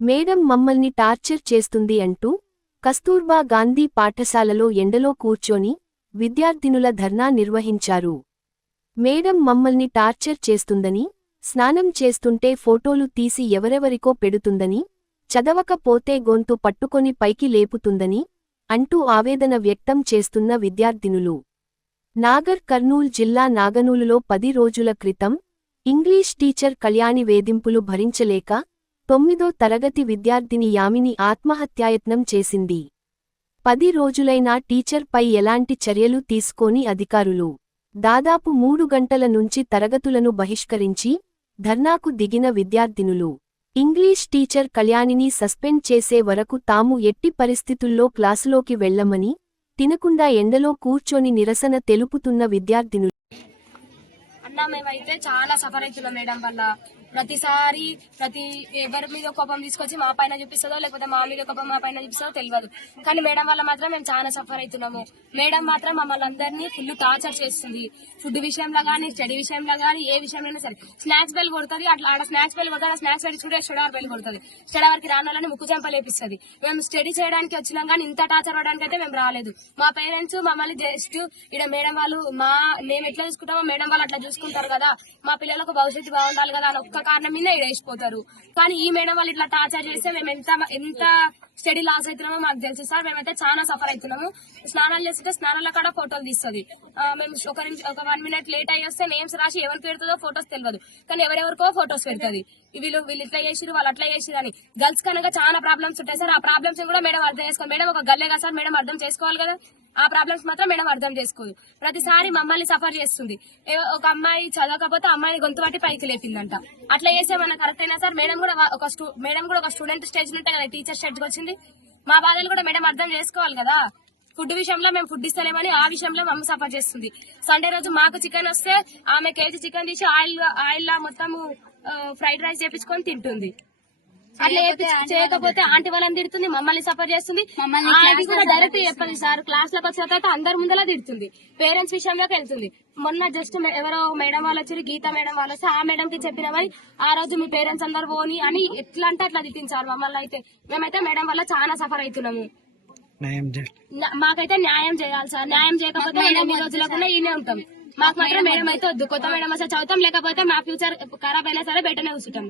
Madam మమ్మల్ని torture చేస్తుంది అంటూ కస్తూర్బా గాంధీ పాఠశాలలో ఎండలో కూర్చొని విద్యార్థినుల ధర్నా నిర్వహించారు. మేడం మమ్మల్ని టార్చర్ చేస్తుందని, స్నానం చేస్తుంటే ఫోటోలు తీసి ఎవరెవరికో పెడుతుందని, చదవకపోతే గొంతు పట్టుకొని పైకి లేపుతుందని అంటూ ఆవేదన వ్యక్తం చేస్తున్న విద్యార్థినులు. నాగర్ కర్నూల్ జిల్లా నాగనూలులో 10 రోజుల క్రితం ఇంగ్లీష్ టీచర్ కళ్యాణి వేధింపులు భరించలేక 9వ తరగతి విద్యార్థిని యామిని ఆత్మహత్యాయత్నం చేసింది. 10 రోజులైనా టీచర్పై ఎలాంటి చర్యలు తీసుకోని అధికారులు దాదాపు 3 గంటల నుంచి తరగతులను బహిష్కరించి ధర్నాకు దిగిన విద్యార్థినులు ఇంగ్లీష్ టీచర్ కళ్యాణిని సస్పెండ్ చేసే వరకు తాము ఎట్టి పరిస్థితుల్లో క్లాసులోకి వెళ్లమని తినకుండా ఎండలో కూర్చొని నిరసన తెలుపుతున్న విద్యార్థినులు. అన్నా మేమైతే చాలా సఫర్ అవుతున్నాం మేడం వల్ల. ప్రతిసారి ఎవరి మీద కోపం తీసుకొచ్చి మా పైన చూపిస్తుందో లేకపోతే మా మీద కోపం మా పైన చూపిస్తుందో తెలియదు, కానీ మేడం వల్ల మాత్రం మేము చాలా సఫర్ అవుతున్నాము. మేడం మాత్రం మమ్మల్ని అందరినీ ఫుల్ టార్చర్ చేస్తుంది. ఫుడ్ విషయంలో కానీ, స్టడీ విషయంలో కానీ, ఏ విషయంలో సరే. స్నాక్స్ బెల్ కొడుతుంది, అట్లా ఆడ స్నాక్స్ బెల్ కొడుతుంది, స్నాక్స్ పెట్టుకుంటే స్టడీ బెల్ కొడుతుంది. స్టడీ వరకు రాని వాళ్ళని ముక్కు చెంపలేపిస్తుంది. మేము స్టడీ చేయడానికి వచ్చినాం కానీ ఇంత టార్చర్ అవడానికి అయితే మేము రాలేదు. మా పేరెంట్స్ మమ్మల్ని జస్ట్ ఇక్కడ మేడం వాళ్ళు మేము ఎట్లా చూసుకుంటామో మేడం వాళ్ళు అట్లా చూసుకుంటారు కదా, మా పిల్లలకు భవిష్యత్తు బాగుండాలి కదా అని ఒక్క కారణం మీద వేసిపోతారు. కానీ ఈ మేడం వాళ్ళు ఇట్లా టార్చర్ చేస్తే మేము ఎంత స్టడీ లాస్ అవుతున్నామో మాకు తెలుసు సార్. మేమైతే చాలా సఫర్ అవుతున్నాము. స్నానాలు చేస్తుంటే స్నానాల కాడ ఫోటోలు తీస్తుంది. మేము ఒక 1 minute లేట్ అయ్యి వస్తే నేమ్స్ రాసి ఎవరికి పెడుతుందో ఫోటోస్ తెలియదు, కానీ ఎవరెవరికో ఫోటోస్ పెడుతుంది. వీళ్ళు ఇట్లా చేసిరు, వాళ్ళు అట్లా చేసిరు అని. గర్ల్స్ కనుక చాలా ప్రాబ్లమ్స్ ఉంటాయి సార్. ఆ ప్రాబ్లమ్స్ కూడా మేడం అర్థం చేసుకోవాలి. మేడం ఒక గల్లే కదా సార్, మేడం అర్థం చేసుకోవాలి కదా. ఆ ప్రాబ్లమ్స్ మాత్రం మేడం అర్థం చేసుకోదు. ప్రతిసారి మమ్మల్ని సఫర్ చేస్తుంది. ఒక అమ్మాయి చదవకపోతే అమ్మాయిని గొంతు పట్టి పైకి లేపిందంట. అట్లా చేస్తే మన కరెక్ట్ అయినా సార్? మేడం కూడా ఒక స్టూడెంట్ స్టేజ్ ఉంటే కదా టీచర్ స్టేజ్కి వచ్చింది. మా బాధలు కూడా మేడం అర్థం చేసుకోవాలి కదా. ఫుడ్ విషయంలో మేము ఫుడ్ ఇస్తలేమని ఆ విషయంలో మమ్మల్ని సఫర్ చేస్తుంది. సండే రోజు మాకు చికెన్ వస్తే ఆమె కేజీ చికెన్ తీసి ఆయిల్ మొత్తం ఫ్రైడ్ రైస్ చేపించుకొని తింటుంది. అట్లా చేయకపోతే ఆంటీ వాళ్ళని తిడుతుంది, మమ్మల్ని సఫర్ చేస్తుంది. అది కూడా డైరెక్ట్ చెప్పదు సార్. క్లాస్ లోకి వచ్చిన తర్వాత అందరి ముందలా తిడుతుంది. పేరెంట్స్ విషయంలోకి వెళ్తుంది. మొన్న జస్ట్ ఎవరో మేడం వాళ్ళు వచ్చి గీత మేడం వాళ్ళు వస్తే ఆ మేడం కి చెప్పినవని ఆ రోజు మీ పేరెంట్స్ అందరు పోని అని ఎట్లా అంటే అట్లా తిట్టింది సార్ మమ్మల్ని. అయితే మేమైతే మేడం వల్ల చాలా సఫర్ అవుతున్నాము. మాకైతే న్యాయం చేయాలి సార్. న్యాయం చేయకపోతే ఎన్ని రోజులకుండా ఈయనే ఉంటాం. మాకు మాత్రం మేడం అయితే వద్దు. కొత్త మేడం వస్తే చదువుతాం, లేకపోతే మా ఫ్యూచర్ ఖరాబ్ అయినా సరే బయటనే కూర్చుంటాం.